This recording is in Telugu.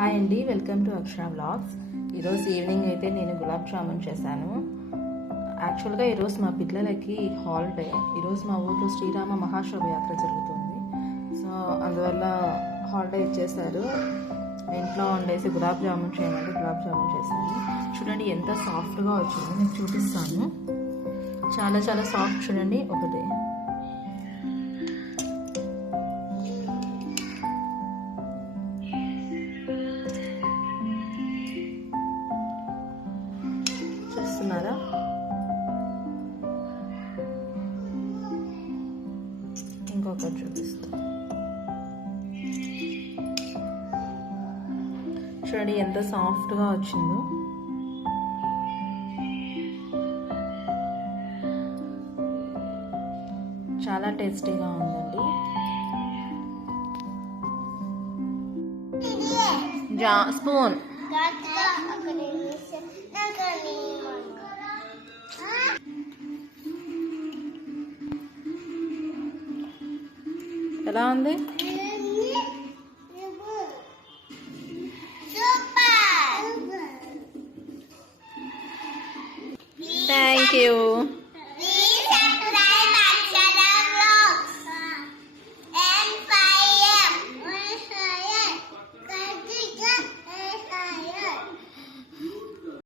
హాయ్ అండి, వెల్కమ్ టు అక్షర వ్లాగ్స్. ఈరోజు ఈవినింగ్ అయితే నేను గులాబ్ జామున్ చేశాను. యాక్చువల్గా ఈరోజు మా పిల్లలకి హాలిడే. ఈరోజు మా ఊళ్ళో శ్రీరామ మహాశోభయాత్ర జరుగుతుంది. సో అందువల్ల హాలిడే ఇచ్చేశారు. ఇంట్లో వండేసి గులాబ్ జామున్ చేయమంటే గులాబ్ జామున్ చేశాను. చూడండి ఎంత సాఫ్ట్గా వచ్చింది, నేను చూపిస్తాను. చాలా చాలా సాఫ్ట్ చూడండి. ఒకటి చూస్తున్నారా, ఇంకొకటి చూపిస్తా. చూడండి ఎంత సాఫ్ట్గా వచ్చిందో. చాలా టేస్టీగా ఉందండి. స్పూన్ ఎలా ఉంది?